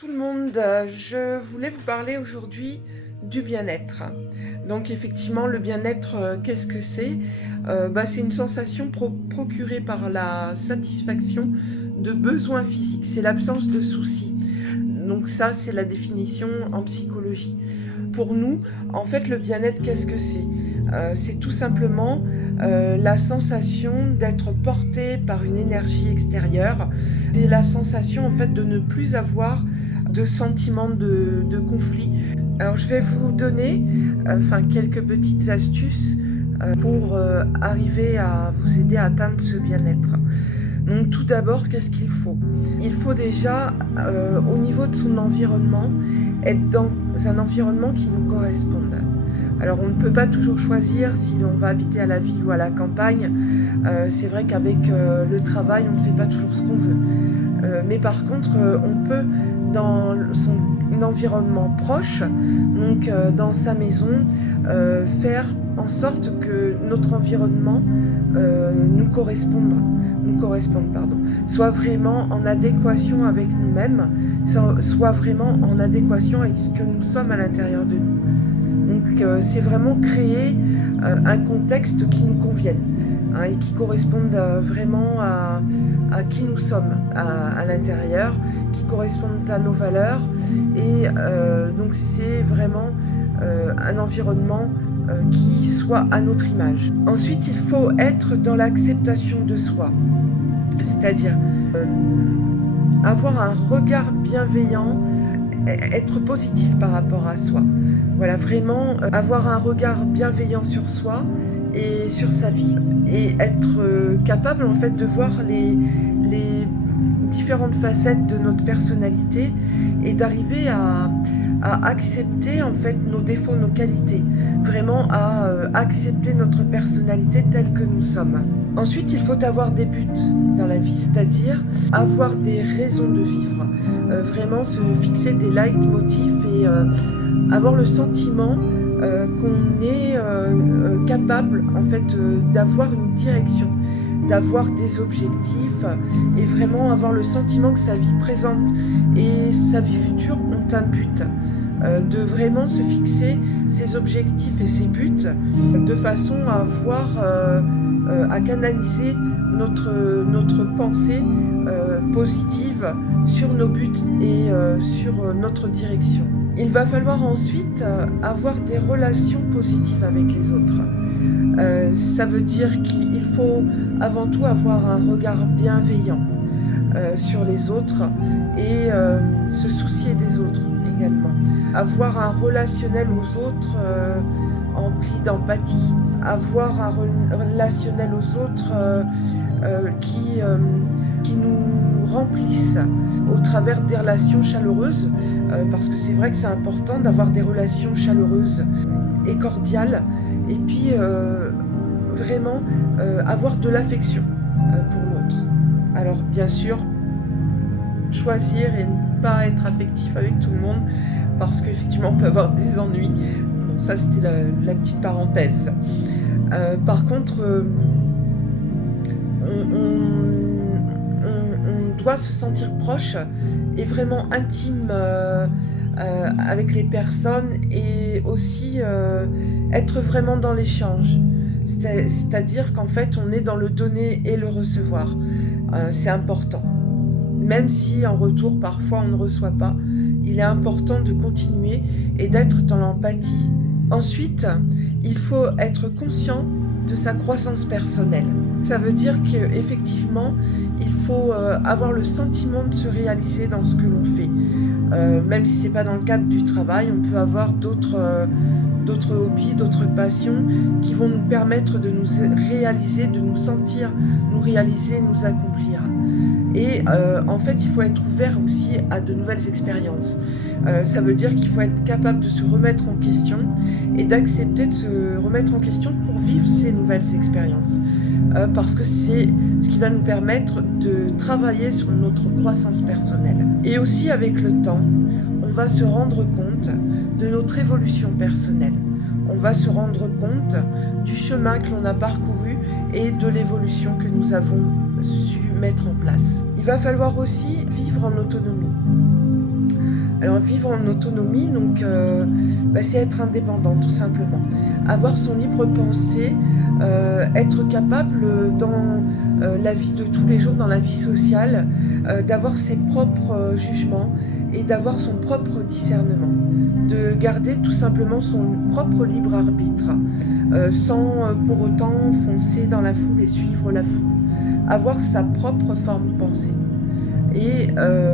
Tout le monde, je voulais vous parler aujourd'hui du bien-être. Donc effectivement, le bien-être, qu'est-ce que c'est? C'est une sensation procurée par la satisfaction de besoins physiques. C'est l'absence de soucis. Donc ça, c'est la définition en psychologie. Pour nous, en fait, le bien-être, qu'est-ce que c'est? C'est tout simplement la sensation d'être porté par une énergie extérieure. C'est la sensation, en fait, de ne plus avoir de sentiment de conflit. Alors, je vais vous donner quelques petites astuces pour arriver à vous aider à atteindre ce bien-être. Donc, tout d'abord, qu'est-ce qu'il faut? Il faut déjà, au niveau de son environnement, être dans un environnement qui nous corresponde. Alors, on ne peut pas toujours choisir si l'on va habiter à la ville ou à la campagne. C'est vrai qu'avec le travail, on ne fait pas toujours ce qu'on veut. Mais par contre, on peut, dans son environnement proche, donc dans sa maison, faire en sorte que notre environnement nous corresponde, soit vraiment en adéquation avec nous-mêmes, soit vraiment en adéquation avec ce que nous sommes à l'intérieur de nous. Donc c'est vraiment créer un contexte qui nous convienne, et qui corresponde vraiment à qui nous sommes à l'intérieur, qui correspondent à nos valeurs. Et donc c'est vraiment un environnement qui soit à notre image. Ensuite, il faut être dans l'acceptation de soi, c'est-à-dire avoir un regard bienveillant, être positif par rapport à soi. Voilà, vraiment avoir un regard bienveillant sur soi et sur sa vie, et être capable en fait de voir les différentes facettes de notre personnalité et d'arriver à accepter en fait nos défauts, nos qualités, vraiment à accepter notre personnalité telle que nous sommes. Ensuite, il faut avoir des buts dans la vie, c'est-à-dire avoir des raisons de vivre, vraiment se fixer des leitmotifs et avoir le sentiment qu'on est capable en fait d'avoir une direction, d'avoir des objectifs, et vraiment avoir le sentiment que sa vie présente et sa vie future ont un but, de vraiment se fixer ses objectifs et ses buts de façon à voir, à canaliser notre pensée positive sur nos buts et sur notre direction. Il va falloir ensuite avoir des relations positives avec les autres. Ça veut dire qu'il faut avant tout avoir un regard bienveillant sur les autres et se soucier des autres également. Avoir un relationnel aux autres empli d'empathie. Avoir un relationnel aux autres qui nous remplissent au travers des relations chaleureuses, parce que c'est vrai que c'est important d'avoir des relations chaleureuses et cordiales, et puis vraiment avoir de l'affection pour l'autre. Alors bien sûr, choisir et ne pas être affectif avec tout le monde, parce qu'effectivement on peut avoir des ennuis. Bon, ça c'était la petite parenthèse. Par contre, on doit se sentir proche et vraiment intime avec les personnes, et aussi être vraiment dans l'échange. C'est-à-dire qu'en fait, on est dans le donner et le recevoir. C'est important. Même si en retour, parfois, on ne reçoit pas, il est important de continuer et d'être dans l'empathie. Ensuite, il faut être conscient de sa croissance personnelle. Ça veut dire qu'effectivement, il faut avoir le sentiment de se réaliser dans ce que l'on fait. Même si ce n'est pas dans le cadre du travail, on peut avoir d'autres hobbies, d'autres passions qui vont nous permettre de nous réaliser, de nous sentir, nous réaliser, nous accomplir. Et en fait, il faut être ouvert aussi à de nouvelles expériences. Ça veut dire qu'il faut être capable de se remettre en question et d'accepter de se remettre en question pour vivre ces nouvelles expériences. Parce que c'est ce qui va nous permettre de travailler sur notre croissance personnelle. Et aussi avec le temps, on va se rendre compte de notre évolution personnelle. On va se rendre compte du chemin que l'on a parcouru et de l'évolution que nous avons su mettre en place. Il va falloir aussi vivre en autonomie. Alors vivre en autonomie, donc c'est être indépendant tout simplement. Avoir son libre pensée, être capable dans la vie de tous les jours, dans la vie sociale, d'avoir ses propres jugements et d'avoir son propre discernement. De garder tout simplement son propre libre arbitre, sans pour autant foncer dans la foule et suivre la foule. Avoir sa propre forme de pensée. Et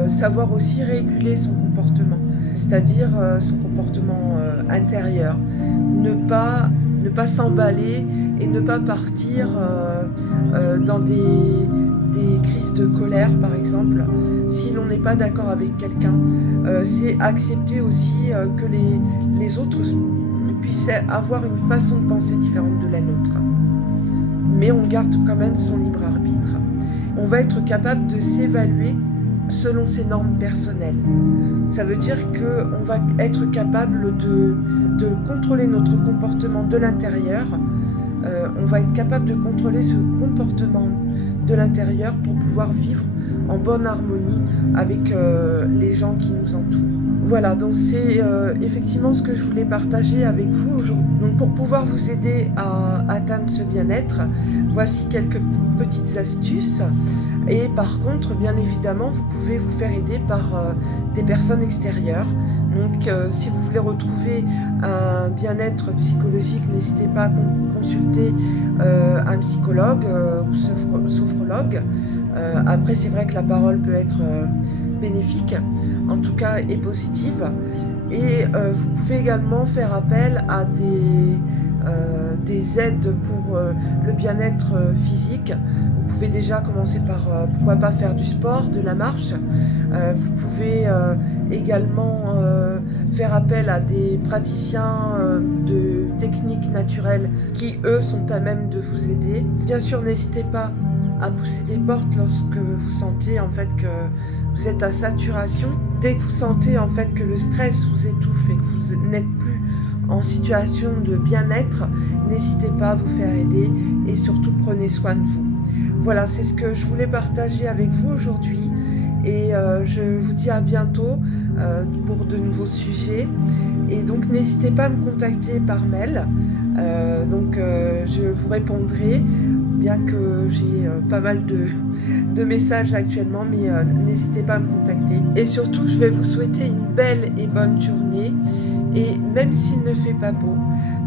savoir aussi réguler son comportement, c'est-à-dire son comportement intérieur. Ne pas s'emballer et ne pas partir dans des crises de colère, par exemple, si l'on n'est pas d'accord avec quelqu'un. C'est accepter aussi que les autres puissent avoir une façon de penser différente de la nôtre. Mais on garde quand même son libre arbitre. On va être capable de s'évaluer selon ses normes personnelles. Ça veut dire qu'on va être capable de contrôler notre comportement de l'intérieur. On va être capable de contrôler ce comportement de l'intérieur pour pouvoir vivre en bonne harmonie avec les gens qui nous entourent. Voilà, donc c'est effectivement ce que je voulais partager avec vous aujourd'hui. Donc pour pouvoir vous aider à atteindre ce bien-être, voici quelques petites astuces. Et par contre, bien évidemment, vous pouvez vous faire aider par des personnes extérieures. Donc si vous voulez retrouver un bien-être psychologique, n'hésitez pas à consulter un psychologue ou sophrologue. Après, c'est vrai que la parole peut être bénéfique, en tout cas et positive. Et vous pouvez également faire appel à des aides pour le bien-être physique. Vous pouvez déjà commencer par, pourquoi pas, faire du sport, de la marche. Vous pouvez également faire appel à des praticiens de techniques naturelles qui, eux, sont à même de vous aider. Bien sûr, n'hésitez pas à pousser des portes lorsque vous sentez en fait que vous êtes à saturation. Dès que vous sentez en fait que le stress vous étouffe et que vous n'êtes plus en situation de bien-être, n'hésitez pas à vous faire aider et surtout prenez soin de vous. Voilà, c'est ce que je voulais partager avec vous aujourd'hui et je vous dis à bientôt pour de nouveaux sujets. Et donc n'hésitez pas à me contacter par mail, je vous répondrai, bien que j'ai pas mal de messages actuellement, mais n'hésitez pas à me contacter. Et surtout, je vais vous souhaiter une belle et bonne journée. Et même s'il ne fait pas beau,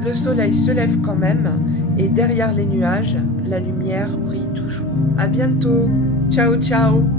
le soleil se lève quand même. Et derrière les nuages, la lumière brille toujours. À bientôt. Ciao, ciao.